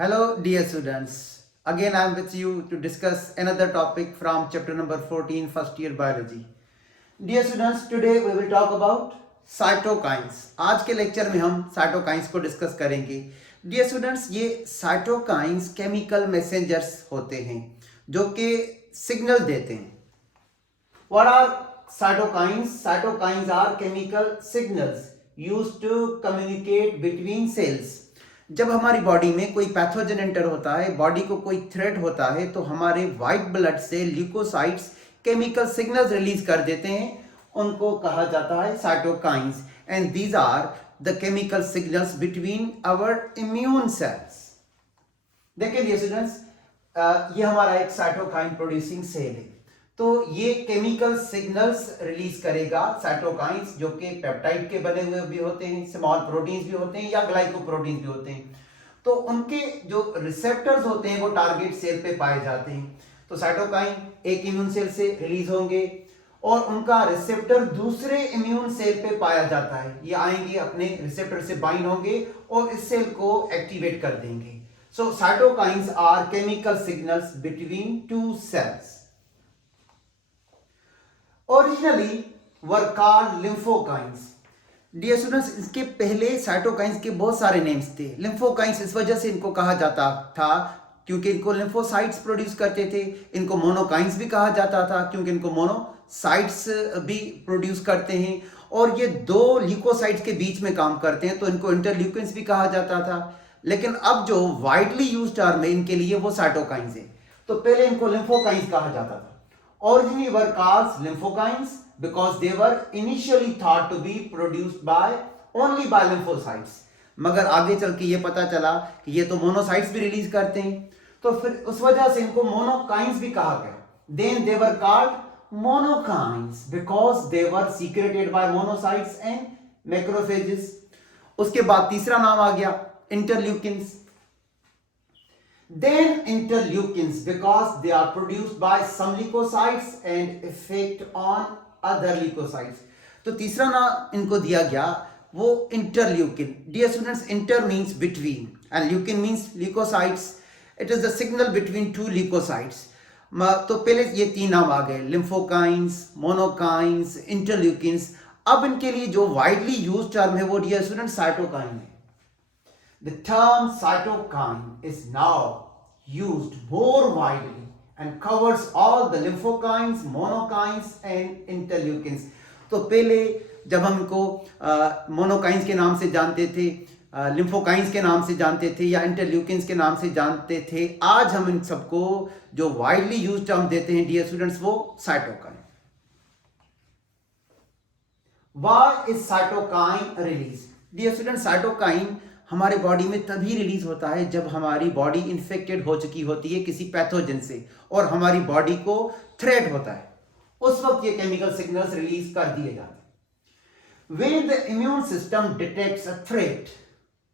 Hello, dear students. Again, I am with you to discuss another topic from chapter number 14, first year biology. Dear students, today we will talk about cytokines. आज के lecture में हम cytokines को discuss करेंगे. Dear students, ये cytokines chemical messengers होते हैं जो कि सिग्नल देते हैं. What are cytokines? Cytokines are chemical signals used to communicate between cells. जब हमारी बॉडी में कोई पैथोजन एंटर होता है, बॉडी को कोई थ्रेट होता है, तो हमारे वाइट ब्लड से ल्यूकोसाइट्स केमिकल सिग्नल्स रिलीज कर देते हैं. उनको कहा जाता है cytokines and these are the chemical signals between our immune cells. देखिए डियर स्टूडेंट्स, ये हमारा एक साइटोकाइन प्रोड्यूसिंग सेल है. तो ये केमिकल सिग्नल्स रिलीज करेगा साइटोकाइंस, जो कि पेप्टाइड के बने हुए भी होते हैं, स्मॉल प्रोटीन्स भी होते हैं या ग्लाइकोप्रोटीन्स भी होते हैं. तो उनके जो रिसेप्टर्स होते हैं वो टारगेट सेल पे पाए जाते हैं. तो साइटोकाइन एक इम्यून सेल से रिलीज होंगे और उनका रिसेप्टर दूसरे इम्यून सेल पे पाया जाता है. ये आएंगे, अपने रिसेप्टर से बाइंड होंगे और इस सेल को एक्टिवेट कर देंगे. So cytokines are chemical signals between two cells. Originally were called lymphokines. Dear students, इसके पहले साइटोकाइंस के बहुत सारे नेम्स थे. लिम्फोकाइंस इस वजह से इनको कहा जाता था क्योंकि इनको लिम्फोसाइट्स प्रोड्यूस करते थे. इनको मोनोकाइंस भी कहा जाता था क्योंकि इनको मोनोसाइट्स भी प्रोड्यूस करते हैं. और ये दो ल्यूकोसाइट्स के बीच में काम करते हैं, तो इनको इंटरल्यूकिन्स भी कहा जाता था. लेकिन अब जो वाइडली यूज टर्म है इनके लिए वो साइटोकाइंस है. तो पहले इनको लिम्फोकाइंस कहा जाता था. Originally were called lymphokines because they were initially thought to be produced by only by lymphocytes. मगर आगे चल के ये पता चला कि ये तो मोनोसाइट्स भी रिलीज करते हैं, तो फिर उस वजह से इनको मोनोकाइंस भी कहा गया. Then they were called monokines because they were secreted by monocytes and macrophages. उसके बाद तीसरा नाम आ गया interleukins. Then interleukins because they are produced by some leukocytes and effect on other leukocytes. तो तीसरा नाम इनको दिया गया वो interleukin. Dear students, inter means between and leukin means leukocytes. It is the signal between two leukocytes. तो पहले ये तीन नाम आ गए, लिम्फोकाइंस, मोनोकाइंस, इंटरल्यूकिन्स. अब इनके लिए जो वाइडली यूज टर्म है वो डियर स्टूडेंट साइटोकाइन है. The term cytokine is now used more widely and covers all the lymphokines, monokines and interleukins. तो पहले जब हम इनको मोनोकाइंस के नाम से जानते थे, लिम्फोकाइंस के नाम से जानते थे या इंटरल्यूकिन्स के नाम से जानते थे, आज हम इन सबको जो वाइडली यूज टर्म देते हैं डियर स्टूडेंट्स वो cytokine. Why is cytokine release? Dear student, cytokine हमारे बॉडी में तभी रिलीज होता है जब हमारी बॉडी इन्फेक्टेड हो चुकी होती है किसी पैथोजन से और हमारी बॉडी को थ्रेट होता है. उस वक्त ये केमिकल सिग्नल्स रिलीज कर दिए जाते हैं. When the immune system detects a threat,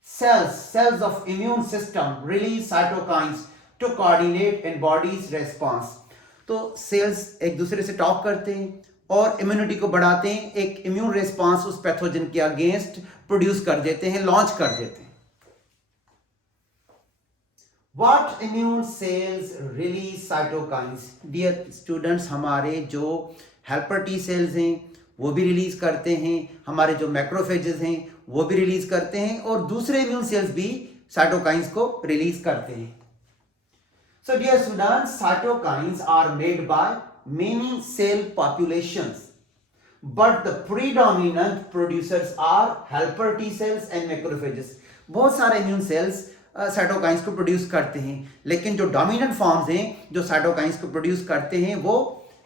cells of immune system release cytokines to coordinate in body's response. तो सेल्स एक दूसरे से टॉक करते हैं और इम्यूनिटी को बढ़ाते हैं, एक इम्यून रिस्पांस उस पैथोजन के अगेंस्ट प्रोड्यूस कर देते हैं, लॉन्च कर देते हैं. What immune cells release cytokines? Dear students, हमारे जो हेल्पर टी सेल्स हैं वो भी रिलीज करते हैं, हमारे जो मैक्रोफेजेस हैं वो भी रिलीज करते हैं और दूसरे इम्यून सेल्स भी साइटोकाइंस को रिलीज करते हैं. So dear students, cytokines are made by many cell populations, but the predominant producers are helper T cells and macrophages. बहुत सारे इम्यून सेल्स साइटोकाइंस को प्रोड्यूस करते हैं, लेकिन जो डोमिनेंट फॉर्म्स हैं जो साइटोकाइंस को प्रोड्यूस करते हैं वो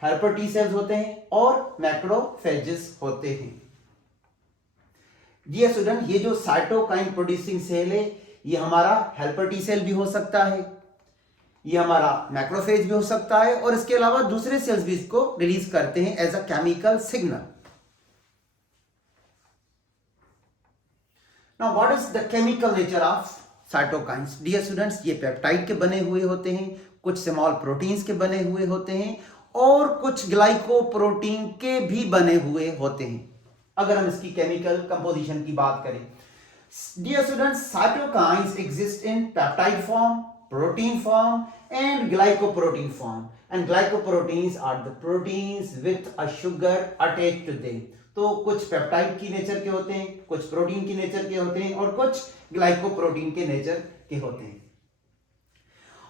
हेल्पर टी सेल्स होते हैं और मैक्रोफेजेस होते हैं. डियर स्टूडेंट, ये जो साइटोकाइन प्रोड्यूसिंग सेल है ये हमारा हेल्पर टी सेल भी हो सकता है, ये हमारा मैक्रोफेज भी हो सकता है और इसके अलावा दूसरे सेल्स भी इसको रिलीज करते हैं as a chemical signal. Now what is the chemical nature of cytokines? Dear students, ये पेप्टाइड के बने हुए होते हैं, कुछ स्मॉल प्रोटीन्स के बने हुए होते हैं और कुछ ग्लाइकोप्रोटीन के भी बने हुए होते हैं. अगर हम इसकी केमिकल कंपोजिशन की बात करें Dear students, cytokines exist in peptide form, protein form and glycoprotein form. And glycoproteins are the proteins with a sugar attached to them. तो कुछ पेप्टाइड की नेचर के होते हैं, कुछ प्रोटीन की नेचर के होते हैं और कुछ ग्लाइकोप्रोटीन के नेचर के होते हैं.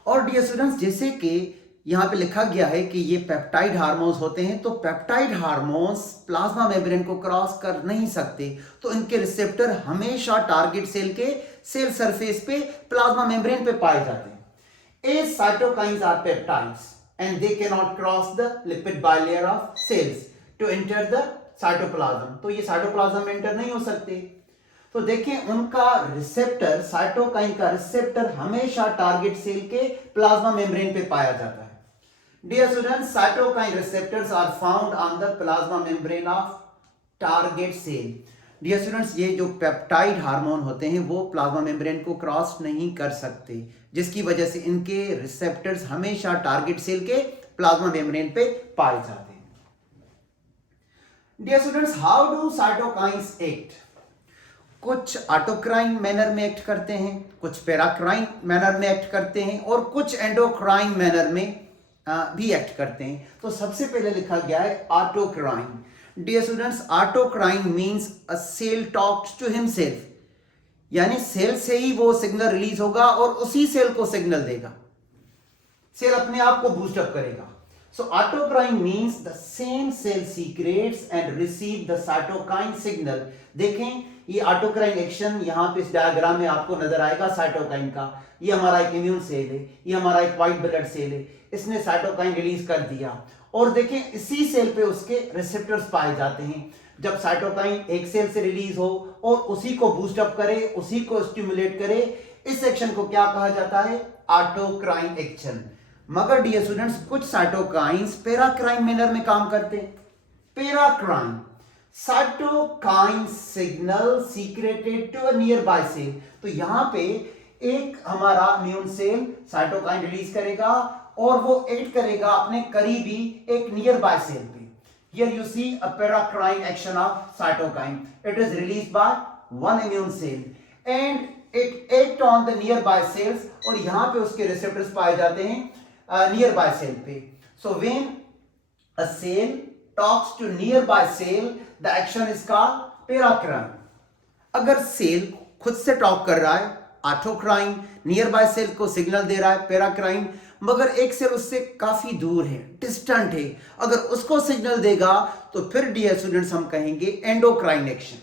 और डियर स्टूडेंट्स, जैसे कि यहां पे लिखा गया है कि ये पेप्टाइड हार्मोन्स होते हैं, तो पेप्टाइड हार्मोन्स प्लाज्मा मेम्ब्रेन को क्रॉस कर नहीं सकते, तो इनके रिसेप्टर हमेशा टारगेट सेल के सेल सरफेस पे प्लाज्मा मेम्ब्रेन पे पाए जाते हैं. As cytokines are peptides and they cannot cross the lipid bilayer of cells to enter the cytoplasm, तो ये साइटोप्लाज्म में एंटर नहीं हो सकते. तो देखें, उनका रिसेप्टर, साइटोकाइन का रिसेप्टर हमेशा टारगेट सेल के प्लाज्मा मेम्ब्रेन पे पाया जाता है. Dear students, cytokine receptors are found on the plasma membrane of target cell. Dear students, ये जो पेप्टाइड हार्मोन होते हैं वो प्लाज्मा मेम्ब्रेन को क्रॉस नहीं कर सकते, जिसकी वजह से इनके रिसेप्टर्स हमेशा टारगेट सेल के प्लाज्मा मेम्ब्रेन पे पाए जाते हैं. Dear students, how do cytokines act? कुछ ऑटोक्राइन मैनर में एक्ट करते हैं, कुछ पैराक्राइन मैनर में एक्ट करते हैं और कुछ एंडोक्राइन मैनर में भी एक्ट करते हैं. तो सबसे पहले लिखा गया है autocrine. Dear students, autocrine means a cell talks to himself, यानी सेल से ही वो सिग्नल रिलीज होगा और उसी सेल को सिग्नल देगा, सेल अपने आप को बूस्ट अप करेगा. So autocrine means the same cell secretes and receive the cytokine signal. देखें, ये ऑटोक्राइन एक्शन यहाँ पे इस डायग्राम में आपको नजर आएगा साइटोकाइन का. ये हमारा एक इम्यून सेल है, ये हमारा एक व्हाइट ब्लड सेल है, इसने साइटोकाइन रिलीज कर दिया और देखें इसी सेल पे उसके रिसेप्टर्स पाए जाते हैं. जब साइटोकाइन एक सेल से रिलीज हो और उसी को बूस्ट अप करे, उसी को स्टिमुलेट करे, इस एक्शन को क्या कहा जाता है? Autocrine action. मगर डियर स्टूडेंट्स, कुछ साइटोकाइंस पैराक्राइन मैनर में काम करते हैं. Paracrine, cytokine signal secreted to a near by cell. तो यहां पे एक हमारा इम्यून सेल साइटोकाइन रिलीज करेगा और वो एक्ट करेगा अपने करीबी एक नियर बाय सेल पे. Here you see a paracrine action of cytokine. It is released by one immune cell and it act on the nearby cells और यहां पे उसके रिसेप्टर्स पाए जाते हैं nearby cell पे. So when a cell talks to nearby cell, the action is called paracrine. अगर cell खुद से टॉक कर रहा है, ऑटोक्राइन, नियरबाय सेल को सिग्नल दे रहा है, पैराक्राइन, मगर एक सेल उससे काफी दूर है, डिस्टेंट है, अगर उसको सिग्नल देगा तो फिर डियर स्टूडेंट्स हम कहेंगे एंडोक्राइन एक्शन.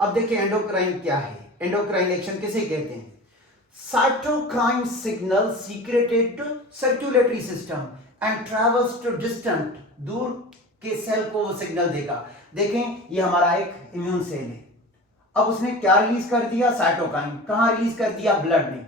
अब देखिए एंडोक्राइन क्या है. एंडोक्राइन एक्शन किसे कहते हैं? Cytokine signal secreted to circulatory system and travels to distant, दूर के सेल को वो सिग्नल देगा. देखें, ये हमारा एक इम्यून सेल है, अब उसने क्या रिलीज कर दिया? साइटोकाइन. कहां रिलीज कर दिया? ब्लड में.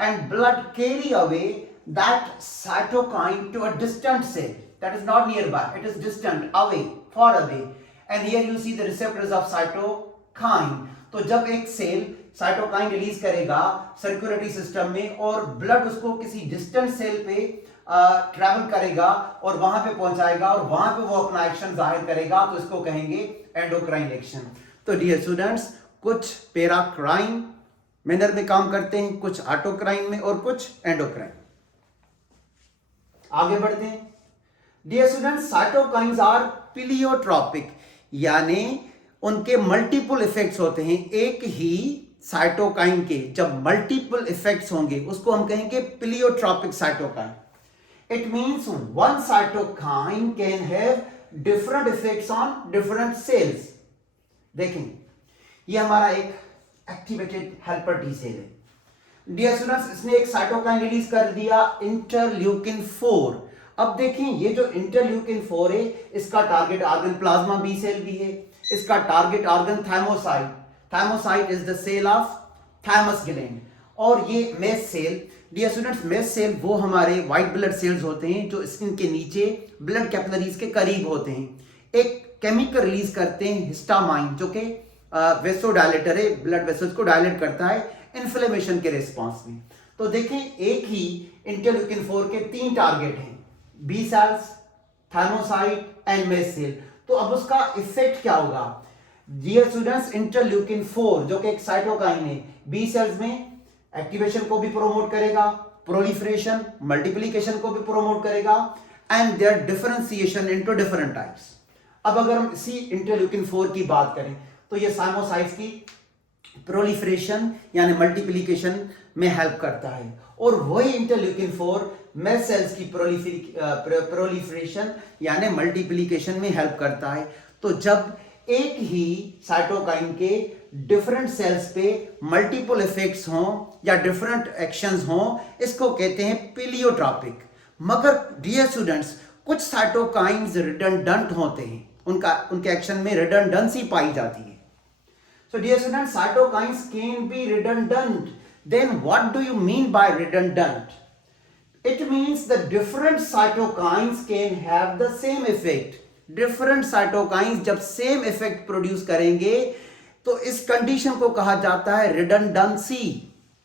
And blood carry away that cytokine to a distant cell that is not nearby, it is distant, away, far away, and here you see the receptors of cytokine. तो जब एक cell cytokine release करेगा circulatory system में और blood उसको किसी distant cell पे travel करेगा और वहां पे पहुंचाएगा और वहां पे वो अपना एक्शन जाहिर करेगा, तो इसको कहेंगे एंडोक्राइन एक्शन. तो डियर स्टूडेंट्स, कुछ पैराक्राइन मैनर में काम करते हैं, कुछ ऑटोक्राइन में और कुछ एंडोक्राइन. आगे बढ़ते हैं. Dear students, cytokines are pleiotropic, यानी उनके मल्टीपल इफेक्ट्स होते हैं. एक ही साइटोकाइन के जब मल्टीपल इफेक्ट्स होंगे उसको हम कहेंगे pleiotropic cytokine. It means one cytokine can have different effects on different cells. देखें, ये हमारा एक एक्टिवेटेड हेल्पर टी सेल है. डियर स्टूडेंट्स, इसने एक साइटोकाइन रिलीज कर दिया, इंटरल्यूकिन 4. अब देखें, ये जो इंटरल्यूकिन 4 है, इसका target organ plasma B cell भी है, इसका target organ thymocyte. Thymocyte is the cell of thymus gland. और ये mast cell, dear students, mast cell वो हमारे व्हाइट ब्लड सेल्स होते हैं जो स्किन के नीचे ब्लड कैपिलरीज के करीब होते हैं. एक केमिकल रिलीज करते हैं हिस्टामाइन, जो कि वेसोडायलेटर है, ब्लड वेसल्स को डायलेट करता है इन्फ्लेमेशन के रिस्पांस में. तो देखें, एक ही इंटरल्यूकिन 4 के 3 टारगेट हैं, B cells, thymocyte and mast cell. तो अब उसका इफेक्ट क्या होगा? डियर स्टूडेंट्स, इंटरल्यूकिन 4 जो कि एक साइटोकाइन है, बी सेल्स में एक्टिवेशन को भी प्रोमोट करेगा, प्रोलिफरेशन मल्टीप्लिकेशन को भी प्रोमोट करेगा, and their differentiation into different types. अब अगर हम इसी इंटरल्यूकिन 4 की बात करें तो ये साइमोसाइट्स की प्रोलिफरेशन यानी मल्टीप्लिकेशन में हेल्प करता है, और वही इंटरल्यूकिन 4 मेस्ट सेल्स की प्रोलिफरेशन यानी मल्टीप्लिकेशन में हेल्प करता है। तो जब एक ही साइटोकाइन के डिफरेंट सेल्स पे मल्टीपल इफेक्ट्स हों या डिफरेंट एक्शंस हों, इसको कहते हैं पीलियोट्रॉपिक। मगर डियर स्टूडेंट्स, कुछ साइटोकाइन्स रिडंडेंट होते हैं, उनके एक्शन में रिडंडेंसी पाई जाती है। So dear students, cytokines can be redundant. Then what do you mean by redundant? It means the different cytokines can have the same effect. Different cytokines जब same effect produce करेंगे तो इस condition को कहा जाता है redundancy।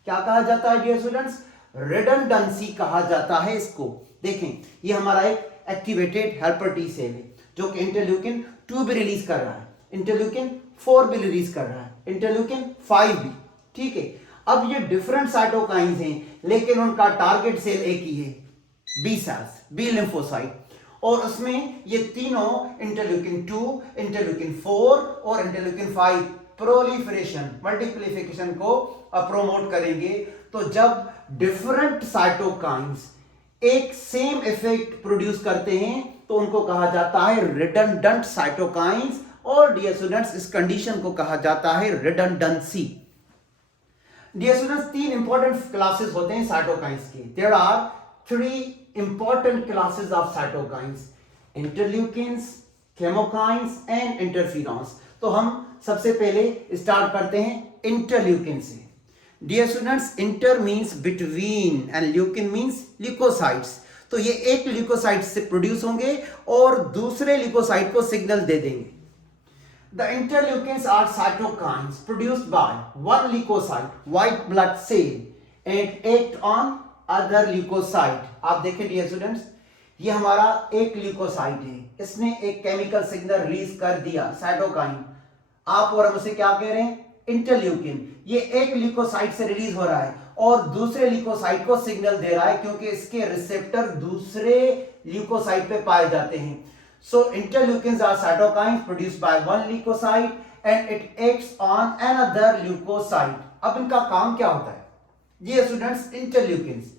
क्या कहा जाता है dear students? redundancy कहा जाता है इसको। देखें, ये हमारा एक एक्टिवेटेड हेल्पर टी सेल है जो कि इंटरल्यूकिन 2 भी रिलीज कर रहा है, इंटरल्यूकिन 4 भी रिलीज कर रहा है, इंटरल्यूकिन 5 भी। ठीक है, अब ये डिफरेंट साइटोकाइंस हैं लेकिन उनका टारगेट सेल एक ही है, बी सेल्स, बी लिम्फोसाइट, और उसमें ये तीनों इंटरल्यूकिन 2, इंटरल्यूकिन 4 और इंटरल्यूकिन 5 प्रोलिफरेशन मल्टीप्लिकेशन को प्रोमोट करेंगे। तो जब डिफरेंट साइटोकाइंस एक सेम इफेक्ट प्रोड्यूस करते हैं तो उनको कहा जाता है रिडंडेंट साइटोकाइंस, और डियर स्टूडेंट्स इस कंडीशन को कहा जाता है redundancy. Dear students, 3 important classes होते हैं साइटोकाइंस के। There are 3 important classes of cytokines, interleukins, chemokines and interferons. तो हम सबसे पहले स्टार्ट करते हैं इंटरल्यूकिन से। Dear students, inter means between and leukin means leukocytes. तो ये एक ल्यूकोसाइट से प्रोड्यूस होंगे और दूसरे ल्यूकोसाइट को सिग्नल दे देंगे। The interleukins are cytokines produced by one leukocyte, white blood cell, and act on other leukocyte. आप देखें डियर स्टूडेंट्स, ये हमारा एक ल्यूकोसाइट है, इसने एक केमिकल सिग्नल रिलीज कर दिया साइटोकाइन। आप और हम उसे क्या कह रहे हैं? इंटरल्यूकिन। ये एक ल्यूकोसाइट से रिलीज हो रहा है और दूसरे ल्यूकोसाइट को सिग्नल दे रहा है क्योंकि इसके रिसेप्टर दूसरे ल्यूकोसाइट पे पाए जाते हैं। So interleukins are cytokines produced by one leukocyte and it acts on another leukocyte. अब इनका काम क्या होता है? Dear students, interleukins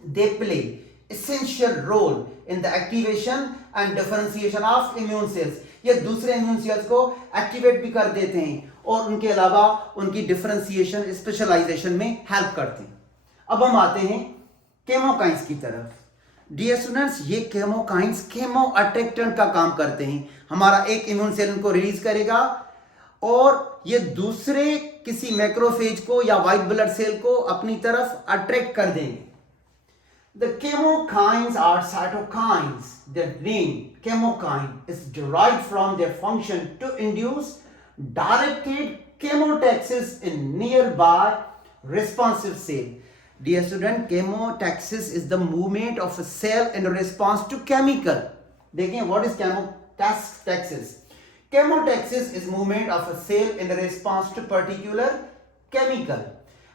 they play essential role in the activation and differentiation of immune cells. ये दूसरे इम्यून सेल्स को activate भी कर देते हैं और उनके अलावा उनकी डिफरेंशिएशन स्पेशलाइजेशन में हेल्प करते हैं। अब हम आते हैं केमोकाइंस की तरफ। डियर स्टूडेंट्स, ये केमोकाइंस केमो अट्रैक्टेंट का काम करते हैं। हमारा एक इम्यून सेल इनको रिलीज करेगा और ये दूसरे किसी मैक्रोफेज को या व्हाइट ब्लड सेल को अपनी तरफ अट्रैक्ट कर देंगे। The chemokines are cytokines. Their name chemokine is derived from their function to induce directed chemotaxis in nearby responsive cell. Dear student, chemotaxis is the movement of a cell in response to chemical. देखिए, what is chemotaxis? Chemotaxis is movement of a cell in response to particular chemical.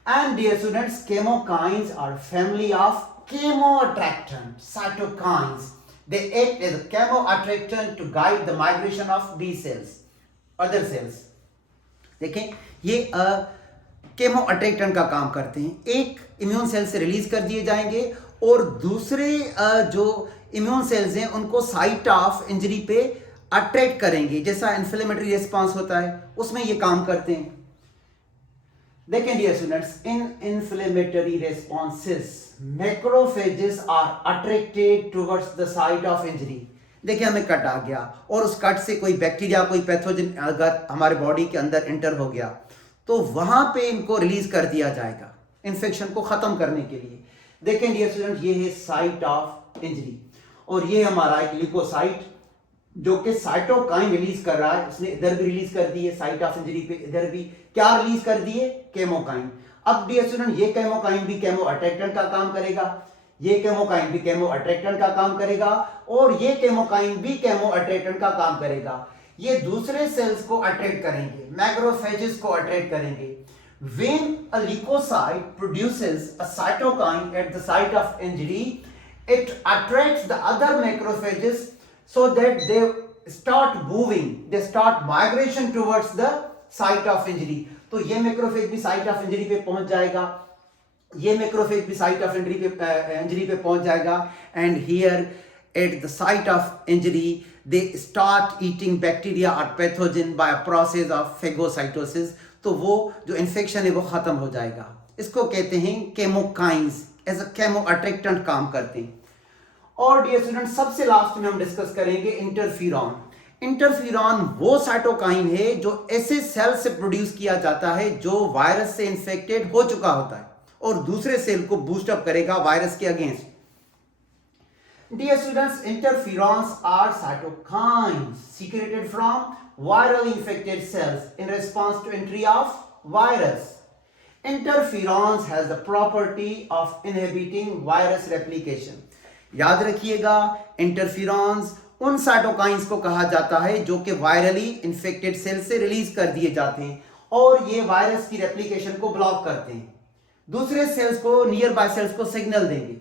And dear students, chemokines are family of chemoattractant cytokines. They act as a chemoattractant to guide the migration of B cells, other cells. देखें, ये chemo attractant का काम करते हैं। एक immune cell से release कर दिए जाएंगे और दूसरे जो इम्यून सेल्स हैं उनको साइट ऑफ इंजरी पे अट्रैक्ट करेंगे। जैसा इन्फ्लेमेटरी रिस्पांस होता है उसमें ये काम करते हैं। देखें dear students, in inflammatory responses macrophages are attracted towards the site of injury. देखिए, हमें कट आ गया और उस कट से कोई बैक्टीरिया, कोई पैथोजन अगर हमारे बॉडी के अंदर एंटर हो गया तो वहां पे इनको रिलीज कर दिया जाएगा इन्फेक्शन को खत्म करने के लिए। देखें डियर स्टूडेंट, ये है साइट ऑफ इंजरी और ये हमारा एक ल्यूकोसाइट जो कि साइटोकाइन रिलीज कर रहा है। उसने इधर भी रिलीज कर दी है साइट ऑफ इंजरी पे, इधर भी क्या रिलीज कर दिए? केमोकाइन। अब डियर स्टूडेंट, ये केमोकाइन भी केमो अट्रैक्टेंट का काम करेगा, ये केमोकाइन भी केमो अट्रैक्टेंट का काम करेगा और ये केमोकाइन भी केमो अट्रैक्टेंट का काम करेगा। ये दूसरे सेल्स को अट्रैक्ट करेंगे, मैक्रोफेजेस को अट्रैक्ट करेंगे. When a leukocyte produces a cytokine at the site of injury, it attracts the other macrophages so that they start moving, they start migration towards the site of injury. तो ये macrophage भी site of injury पे पहुंच जाएगा, ये macrophage भी site of injury पे पहुंच जाएगा. And here at the site of injury they start eating bacteria or pathogen by a process of phagocytosis. तो वो जो इन्फेक्शन है वो खत्म हो जाएगा. इसको कहते हैं केमोकाइंस, एज अ केमो अट्रैक्टेंट काम करते हैं. और डियर स्टूडेंट सबसे लास्ट में हम डिस्कस करेंगे इंटरफेरॉन. इंटरफेरॉन वो साइटोकाइन है जो ऐसे सेल से प्रोड्यूस किया जाता है जो वायरस से इन्फेक्टेड हो चुका होता है और दूसरे सेल को बूस्ट अप करेगा वायरस के against. Dear students, interferons are cytokines secreted from viral infected cells in response to entry of virus. Interferons has the property of inhibiting virus replication. याद रखिएगा, इंटरफेरॉन्स उन साइटोकाइंस को कहा जाता है जो कि वायरली इन्फेक्टेड सेल से रिलीज कर दिए जाते हैं और ये वायरस की रेप्लिकेशन को ब्लॉक करते हैं, दूसरे सेल्स को, नियर बाय सेल्स को सिग्नल देंगे.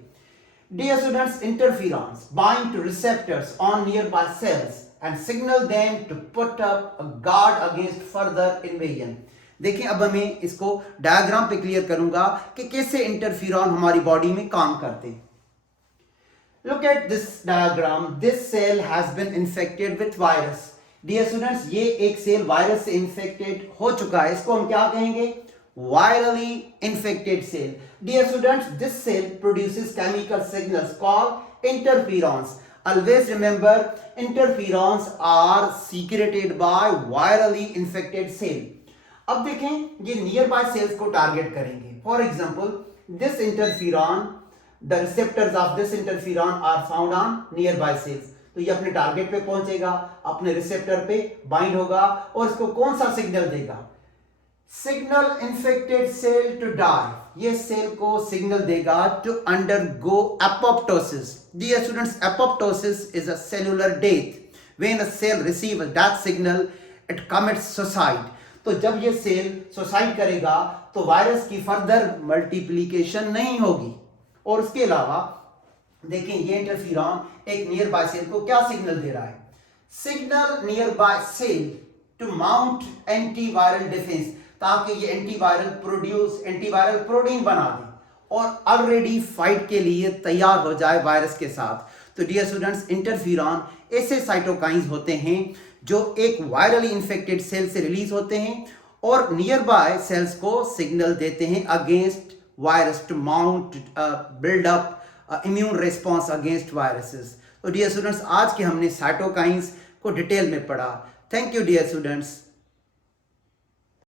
Dear students, interferons bind to receptors on nearby cells and signal them to put up a guard against further invasion. देखिए अब मैं इसको डायग्राम पे क्लियर करूंगा कि कैसे इंटरफेरॉन हमारी बॉडी में काम करते हैं. Look at this diagram. This cell has been infected with virus. Dear students, ये एक सेल वायरस से इन्फेक्टेड हो चुका है. इसको हम क्या कहेंगे? Virally infected cell. Dear students, this cell produces chemical signals called interferons. Always remember, interferons are secreted by virally infected cell. अब देखें ये nearby cells को टारगेट करेंगे. For example, this interferon, the receptors of this interferon are found on nearby cells. तो ये अपने target पे पहुंचेगा, अपने रिसेप्टर पे बाइंड होगा और इसको कौन सा सिग्नल देगा? Signal infected cell to die. ये सेल को सिग्नल देगा to undergo apoptosis. Dear students, apoptosis is a cellular death. When a cell receive a death signal it commits suicide. तो जब ये सेल सुसाइड करेगा तो वायरस की फर्दर मल्टीप्लिकेशन नहीं होगी. और उसके अलावा देखें ये इंटरफेरॉन एक नियर बाय सेल को क्या सिग्नल दे रहा है? Signal near by cell to mount antiviral defence, ताकि ये एंटीवायरल प्रोटीन बना दे और ऑलरेडी फाइट के लिए तैयार हो जाए वायरस के साथ. तो डियर स्टूडेंट्स, इंटरफेरॉन ऐसे साइटोकाइंस होते हैं जो एक वायरली इन्फेक्टेड सेल से रिलीज होते हैं और नियर बाय सेल्स को सिग्नल देते हैं against virus to mount build up immune response against viruses. तो डियर स्टूडेंट्स, आज के हमने साइटोकाइंस को डिटेल में पढ़ा. Thank you dear students.